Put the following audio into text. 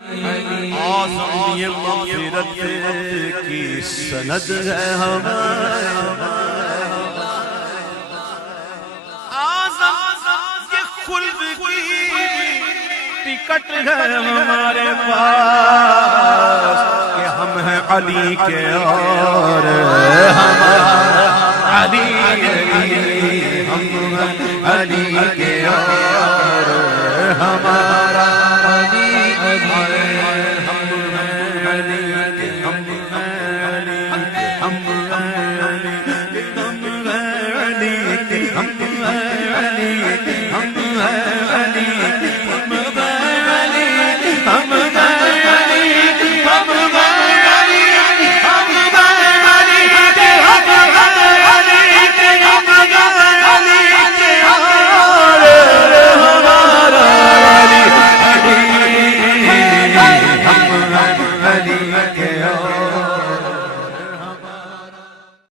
آزم یہ مغفرت کی سند ہے ہمارے، آزم یہ خلد کی ٹکٹ ہے ہمارے پاس کہ ہم ہیں علی کے اور ہمارا علی ہم ہیں علی کے اور ہمارا